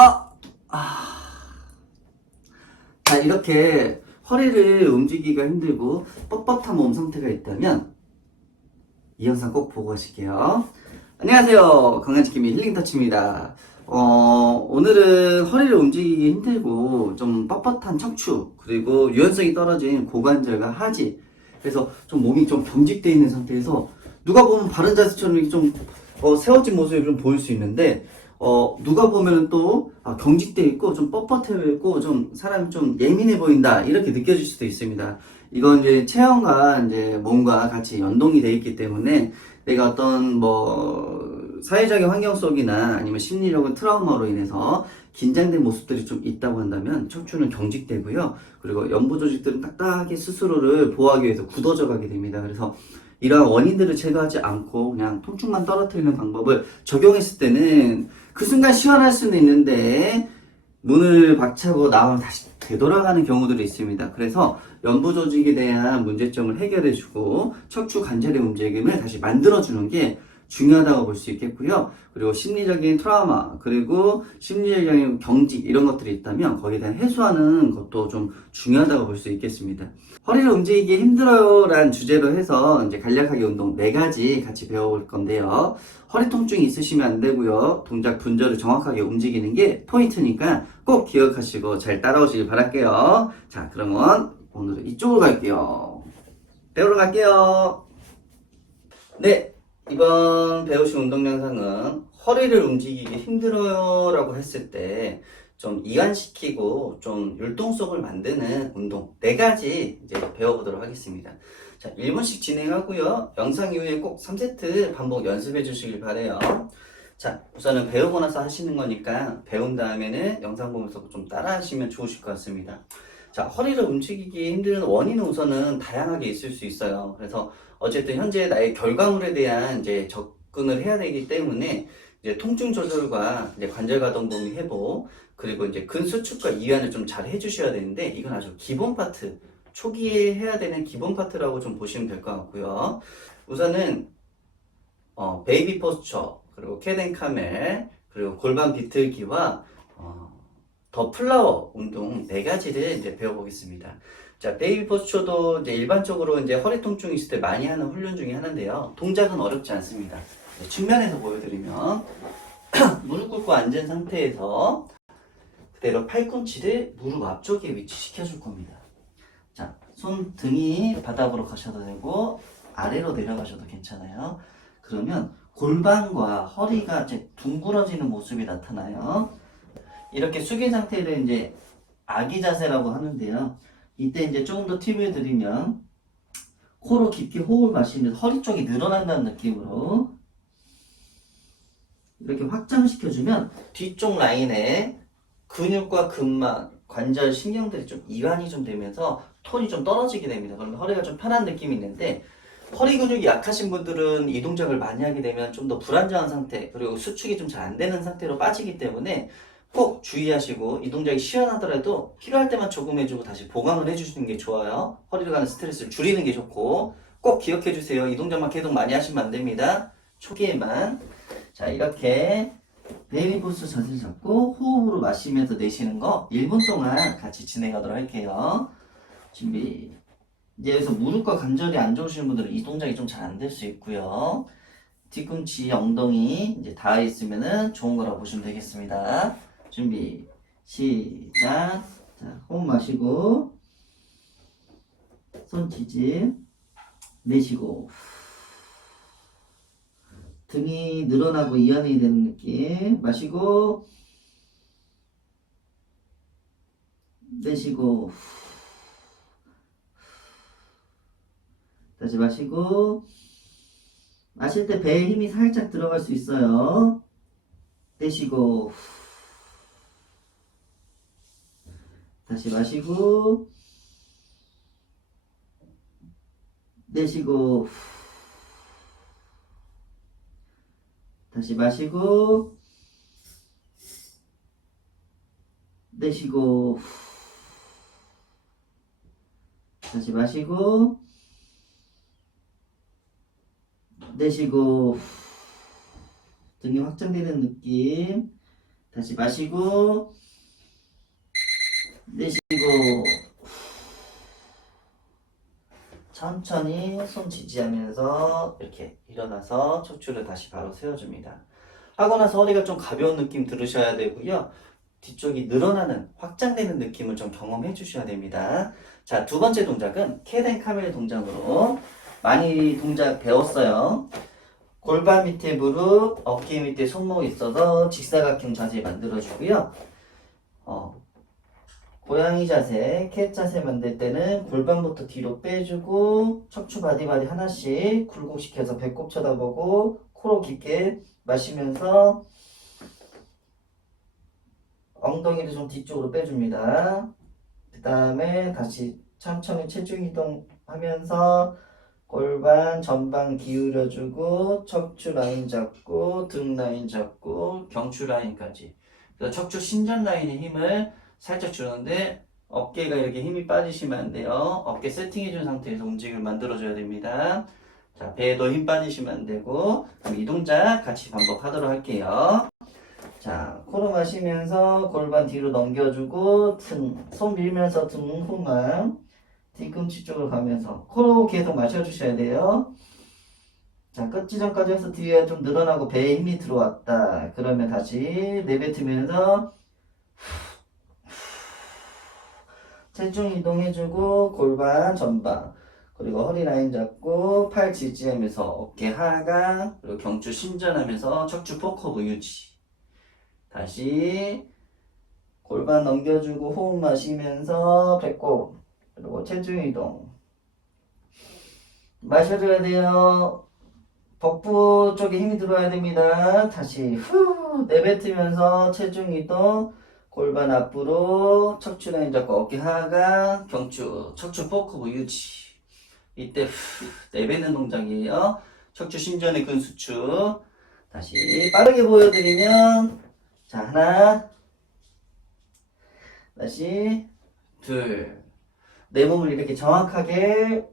아! 아. 자, 이렇게 허리를 움직이기가 힘들고 뻣뻣한 몸 상태가 있다면 이 영상 꼭 보고 가실게요. 안녕하세요. 건강지킴이 힐링터치입니다. 오늘은 허리를 움직이기 힘들고 좀 뻣뻣한 척추 그리고 유연성이 떨어진 고관절과 하지, 그래서 좀 몸이 좀 경직되어 있는 상태에서 누가 보면 바른 자세처럼 이렇게 좀 세워진 모습이 좀 보일 수 있는데, 누가 보면은 또 경직되어 있고 좀 뻣뻣해 있고 좀 사람이 좀 예민해 보인다 이렇게 느껴질 수도 있습니다. 이건 이제 체형과 이제 몸과 같이 연동이 되어 있기 때문에 내가 어떤 사회적인 환경 속이나 아니면 심리적인 트라우마로 인해서 긴장된 모습들이 좀 있다고 한다면 척추는 경직되고요. 그리고 연부 조직들은 딱딱하게 스스로를 보호하기 위해서 굳어져 가게 됩니다. 그래서 이러한 원인들을 제거하지 않고 그냥 통증만 떨어뜨리는 방법을 적용했을 때는 그 순간 시원할 수는 있는데 문을 박차고 나오면 다시 되돌아가는 경우들이 있습니다. 그래서 연부 조직에 대한 문제점을 해결해주고 척추 관절의 움직임을 다시 만들어주는 게 중요하다고 볼 수 있겠고요. 그리고 심리적인 트라우마, 그리고 심리적인 경직 이런 것들이 있다면 거기에 대한 해소하는 것도 좀 중요하다고 볼 수 있겠습니다. 허리를 움직이기 힘들어요 라는 주제로 해서 이제 간략하게 운동 4가지 같이 배워볼 건데요. 허리 통증이 있으시면 안 되고요. 동작 분절을 정확하게 움직이는 게 포인트니까 꼭 기억하시고 잘 따라오시길 바랄게요. 자, 그러면 오늘은 이쪽으로 갈게요. 배우러 갈게요. 네, 이번 배우신 운동 영상은 허리를 움직이기 힘들어요 라고 했을 때 좀 이완시키고 좀 율동성을 만드는 운동 4가지 이제 배워보도록 하겠습니다. 자, 1분씩 진행하고요. 영상 이후에 꼭 3세트 반복 연습해 주시길 바래요. 자, 우선은 배우고 나서 하시는 거니까 배운 다음에는 영상 보면서 좀 따라 하시면 좋으실 것 같습니다. 자, 허리를 움직이기 힘든 원인은 우선은 다양하게 있을 수 있어요. 그래서 어쨌든 현재 나의 결과물에 대한 이제 접근을 해야 되기 때문에 이제 통증 조절과 이제 관절 가동 범위 회복, 그리고 이제 근수축과 이완을 좀 잘 해주셔야 되는데, 이건 아주 기본 파트, 초기에 해야 되는 기본 파트라고 좀 보시면 될 것 같고요. 우선은 베이비 포스처, 그리고 캣앤 카멜, 그리고 골반 비틀기와 더 플라워 운동 4가지를 이제 배워보겠습니다. 자, 베이비 포스처도 이제 일반적으로 이제 허리 통증이 있을 때 많이 하는 훈련 중에 하나인데요. 동작은 어렵지 않습니다. 측면에서 보여드리면 무릎 꿇고 앉은 상태에서 그대로 팔꿈치를 무릎 앞쪽에 위치시켜 줄 겁니다. 자, 손 등이 바닥으로 가셔도 되고 아래로 내려가셔도 괜찮아요. 그러면 골반과 허리가 이제 둥그러지는 모습이 나타나요. 이렇게 숙인 상태를 이제 아기 자세라고 하는데요. 이때 이제 조금 더 팁을 드리면 코로 깊게 호흡을 마시면서 허리 쪽이 늘어난다는 느낌으로 이렇게 확장시켜주면 뒤쪽 라인에 근육과 근막, 관절, 신경들이 좀 이완이 좀 되면서 톤이 좀 떨어지게 됩니다. 그러면 허리가 좀 편한 느낌이 있는데, 허리 근육이 약하신 분들은 이 동작을 많이 하게 되면 좀 더 불안정한 상태, 그리고 수축이 좀 잘 안 되는 상태로 빠지기 때문에 꼭 주의하시고, 이 동작이 시원하더라도 필요할 때만 조금 해주고 다시 보강을 해주시는 게 좋아요. 허리를 가는 스트레스를 줄이는 게 좋고, 꼭 기억해 주세요. 이 동작만 계속 많이 하시면 안 됩니다. 초기에만. 자, 이렇게 베이비 포스 자세를 잡고 호흡으로 마시면서 내쉬는 거 1분 동안 같이 진행하도록 할게요. 준비. 이제 여기서 무릎과 관절이 안 좋으신 분들은 이 동작이 좀 잘 안 될 수 있고요. 뒤꿈치, 엉덩이 이제 닿아 있으면은 좋은 거라고 보시면 되겠습니다. 준비. 시작. 자, 호흡 마시고 손 지지 내쉬고 등이 늘어나고 이완이 되는 느낌. 마시고 내쉬고 다시 마시고, 마실 때 배에 힘이 살짝 들어갈 수 있어요. 내쉬고 다시 마시고 내쉬고 다시 마시고 내쉬고 다시 마시고 내쉬고 등이 확장되는 느낌. 다시 마시고 내쉬고 천천히 손 지지하면서 이렇게 일어나서 척추를 다시 바로 세워줍니다. 하고 나서 허리가 좀 가벼운 느낌 들으셔야 되고요. 뒤쪽이 늘어나는, 확장되는 느낌을 좀 경험해 주셔야 됩니다. 자, 두 번째 동작은 캣 카멜 동작으로 많이 동작 배웠어요. 골반 밑에 무릎, 어깨 밑에 손목 있어서 직사각형 자세 만들어주고요. 고양이 자세, 캣 자세 만들 때는 골반부터 뒤로 빼주고 척추 바디바디 하나씩 굴곡시켜서 배꼽 쳐다보고 코로 깊게 마시면서 엉덩이를 좀 뒤쪽으로 빼줍니다. 그 다음에 다시 천천히 체중 이동하면서 골반 전방 기울여주고 척추 라인 잡고 등 라인 잡고 경추 라인까지. 그래서 척추 신전 라인에 힘을 살짝 주는데 어깨가 이렇게 힘이 빠지시면 안 돼요. 어깨 세팅해준 상태에서 움직임을 만들어줘야 됩니다. 자, 배에도 힘 빠지시면 안 되고. 그럼 이 동작 같이 반복하도록 할게요. 자, 코로 마시면서 골반 뒤로 넘겨주고 손 밀면서 등 후방 뒤꿈치 쪽으로 가면서 코로 계속 마셔주셔야 돼요. 자, 끝 지점까지 해서 뒤에 좀 늘어나고 배에 힘이 들어왔다. 그러면 다시 내뱉으면서 체중 이동해주고 골반 전방 그리고 허리 라인 잡고 팔 지지하면서 어깨 하강 그리고 경추 신전하면서 척추 포커브 유지. 다시 골반 넘겨주고 호흡 마시면서 배꼽 그리고 체중 이동 마셔줘야 돼요. 복부 쪽에 힘이 들어야 됩니다. 다시 후 내뱉으면서 체중 이동 골반 앞으로 척추 라인 잡고 어깨 하강 경추 척추 포커브 유지. 이때 내뱉는 동작이에요. 척추 신전의 근수축. 다시 빠르게 보여드리면 자 하나 다시 둘. 내 몸을 이렇게 정확하게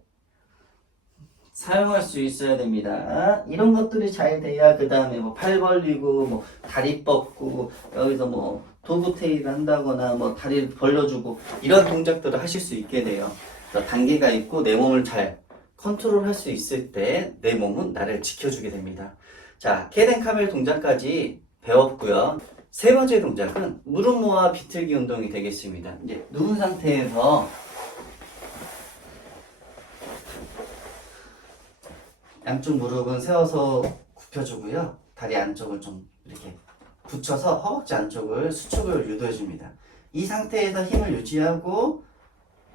사용할 수 있어야 됩니다. 이런 것들이 잘 돼야 그 다음에 뭐 팔 벌리고 뭐 다리 뻗고 여기서 뭐 도구 테이를 한다거나 뭐 다리를 벌려주고 이런 동작들을 하실 수 있게 돼요. 그래서 단계가 있고 내 몸을 잘 컨트롤할 수 있을 때 내 몸은 나를 지켜주게 됩니다. 자, 캣 카멜 동작까지 배웠고요. 세 번째 동작은 무릎 모아 비틀기 운동이 되겠습니다. 이제 누운 상태에서 양쪽 무릎은 세워서 굽혀주고요. 다리 안쪽을 좀 이렇게 붙여서 허벅지 안쪽을 수축을 유도해줍니다. 이 상태에서 힘을 유지하고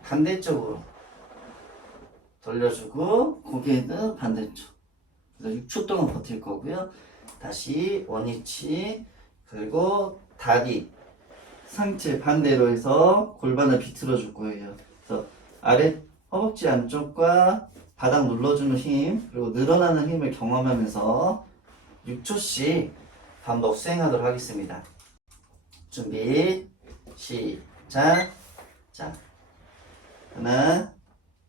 반대쪽으로 돌려주고 고개는 반대쪽. 그래서 6초 동안 버틸 거고요. 다시 원위치 그리고 다리 상체 반대로 해서 골반을 비틀어 줄 거예요. 그래서 아래 허벅지 안쪽과 바닥 눌러주는 힘 그리고 늘어나는 힘을 경험하면서 6초씩 반복 수행하도록 하겠습니다. 준비 시작. 자 하나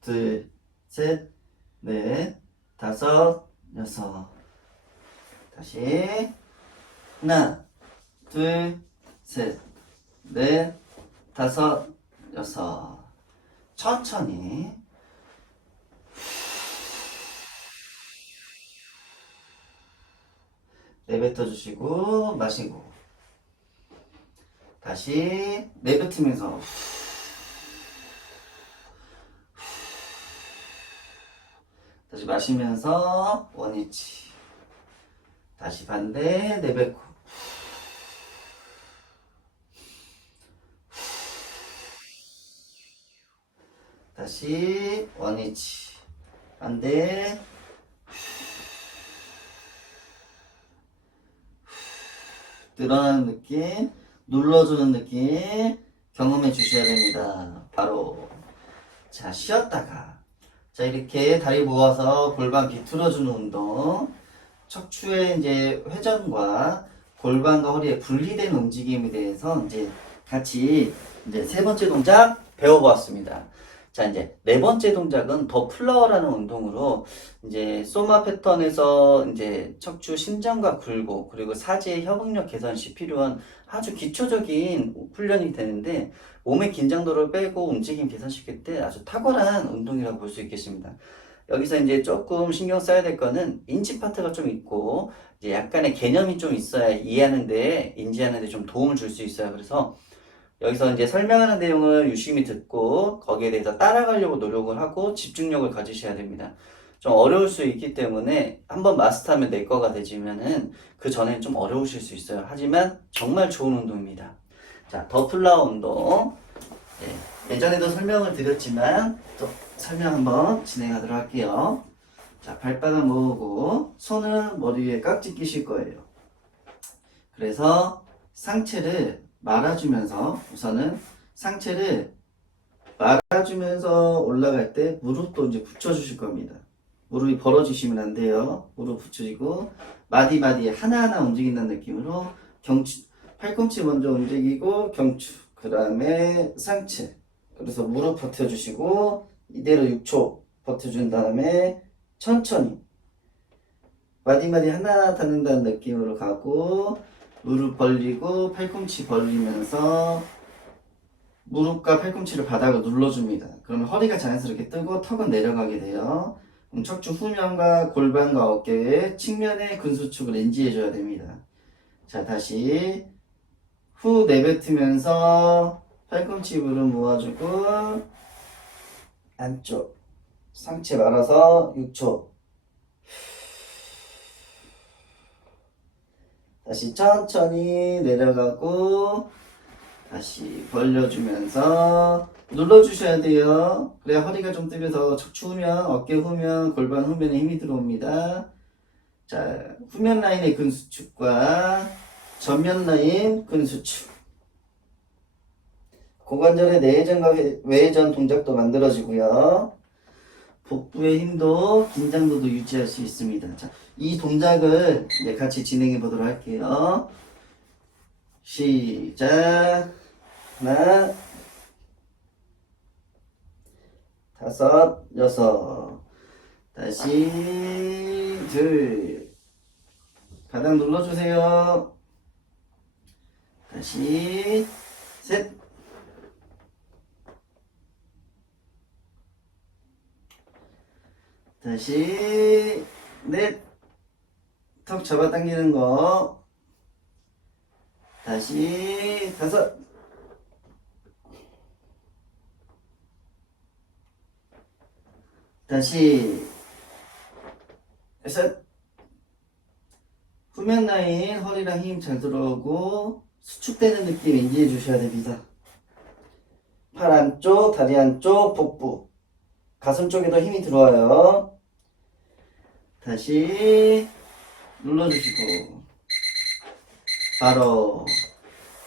둘 셋 넷 다섯 여섯. 다시 하나 둘 셋 넷 다섯 여섯. 천천히 내뱉어 주시고 마시고 다시 내뱉으면서 다시 마시면서 원위치 다시 반대 내뱉고 다시 원위치 반대 늘어나는 느낌, 눌러주는 느낌 경험해 주셔야 됩니다. 바로 자 쉬었다가 자 이렇게 다리 모아서 골반 비틀어주는 운동 척추의 이제 회전과 골반과 허리의 분리된 움직임에 대해서 이제 같이 이제 세 번째 동작 배워보았습니다. 자, 이제 네 번째 동작은 더 플라워라는 운동으로 이제 소마 패턴에서 이제 척추 신장과 굴곡 그리고 사지의 협응력 개선 시 필요한 아주 기초적인 훈련이 되는데 몸의 긴장도를 빼고 움직임 개선시킬 때 아주 탁월한 운동이라고 볼 수 있겠습니다. 여기서 이제 조금 신경 써야 될 거는 인지 파트가 좀 있고 이제 약간의 개념이 좀 있어야 이해하는데 인지하는데 좀 도움을 줄 수 있어요. 그래서 여기서 이제 설명하는 내용을 유심히 듣고 거기에 대해서 따라가려고 노력을 하고 집중력을 가지셔야 됩니다. 좀 어려울 수 있기 때문에 한번 마스터하면 내 거가 되지만은 그 전엔 좀 어려우실 수 있어요. 하지만 정말 좋은 운동입니다. 자, 더 플라워 운동. 네, 예전에도 설명을 드렸지만 또 설명 한번 진행하도록 할게요. 자, 발바닥 모으고 손은 머리 위에 깍지 끼실 거예요. 그래서 상체를 말아주면서 우선은 상체를 말아주면서 올라갈 때 무릎도 이제 붙여주실 겁니다. 무릎이 벌어지시면 안 돼요. 무릎 붙여지고 마디마디 하나하나 움직인다는 느낌으로 경추, 팔꿈치 먼저 움직이고 경추, 그 다음에 상체. 그래서 무릎 버텨주시고 이대로 6초 버텨준 다음에 천천히 마디마디 하나 닿는다는 느낌으로 가고 무릎 벌리고 팔꿈치 벌리면서 무릎과 팔꿈치를 바닥으로 눌러줍니다. 그러면 허리가 자연스럽게 뜨고 턱은 내려가게 돼요. 그럼 척추 후면과 골반과 어깨의 측면의 근수축을 인지해줘야 됩니다. 자, 다시 후 내뱉으면서 팔꿈치 무릎 모아주고 안쪽 상체 말아서 6초. 다시 천천히 내려가고 다시 벌려주면서 눌러주셔야 돼요. 그래야 허리가 좀 뜨면서 척추 후면, 어깨 후면, 골반 후면에 힘이 들어옵니다. 자, 후면 라인의 근수축과 전면 라인 근수축. 고관절의 내회전과 외회전 동작도 만들어지고요. 복부의 힘도 긴장도도 유지할 수 있습니다. 자, 이 동작을 이제 같이 진행해 보도록 할게요. 시작. 하나, 다섯, 여섯. 다시 둘. 바닥 눌러주세요. 다시 셋. 다시 넷. 턱 잡아당기는 거. 다시 다섯. 다시 여섯. 후면 라인 허리랑 힘 잘 들어오고 수축되는 느낌 인지해 주셔야 됩니다. 팔 안쪽, 다리 안쪽, 복부, 가슴 쪽에도 힘이 들어와요. 다시 눌러주시고 바로.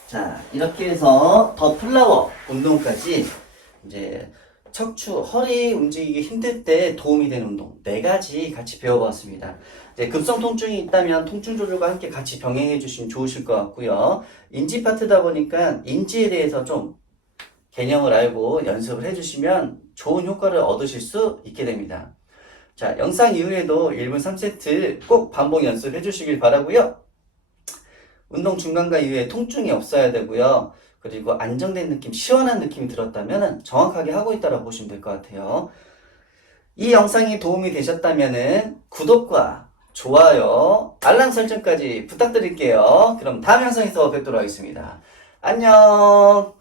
자, 이렇게 해서 더 플라워 운동까지 이제 척추, 허리 움직이기 힘들 때 도움이 되는 운동 4가지 같이 배워봤습니다. 이제 급성 통증이 있다면 통증 조절과 함께 같이 병행해 주시면 좋으실 것 같고요. 인지 파트다 보니까 인지에 대해서 좀 개념을 알고 연습을 해주시면 좋은 효과를 얻으실 수 있게 됩니다. 자, 영상 이후에도 1분 3세트 꼭 반복 연습해 주시길 바라고요. 운동 중간과 이후에 통증이 없어야 되고요. 그리고 안정된 느낌, 시원한 느낌이 들었다면 정확하게 하고 있다고 보시면 될 것 같아요. 이 영상이 도움이 되셨다면 구독과 좋아요, 알람 설정까지 부탁드릴게요. 그럼 다음 영상에서 뵙도록 하겠습니다. 안녕!